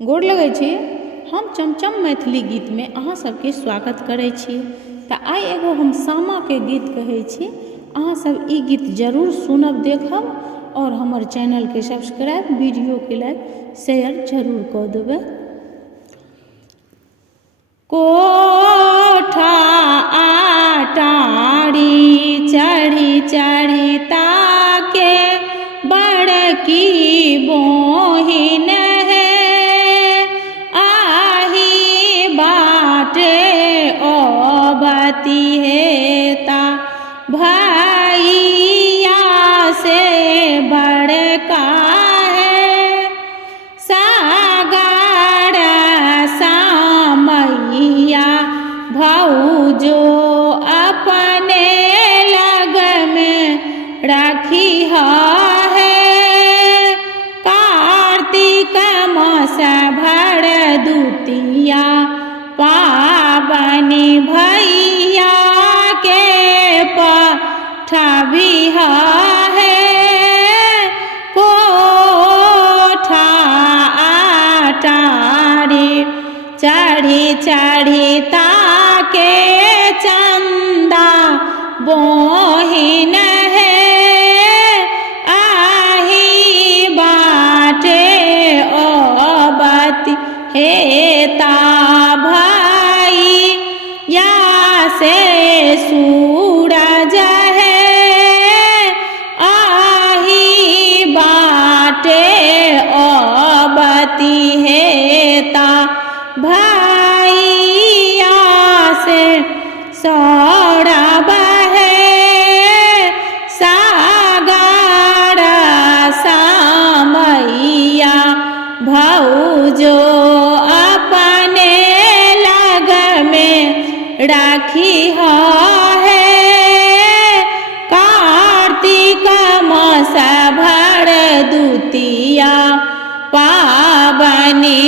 गोर लगै छी। हम चमचम मैथिली गीत में अहाँ सबके स्वागत करै छी। तऽ आइ एगो हम सामा के गीत कहै छी। अहाँ सब ई गीत जरूर सुनब, देखब और हमर चैनल के सब्सक्राइब, वीडियो के लाइक शेयर जरूर कऽ देबै। कोठा आटारी चढ़ी चढ़ी ताके बड़की बहिन बती हेता भैया से बड़का है सागर सामैया भौजो अपने लग में रखी है। कार्तिक मास भर दुतिया पाबनी भैया के पठबी है। कोठा आटारी चढ़ी चढ़ी ताके चंदा बहिन है आही बाटे अबती हेता भैया से सूरज है आही बाटे अबती हेता भैया से सौरभ है। सागर सामैया भौजो अपने लग में राखी है। कार्तिक मास भर दुतिया पाबनी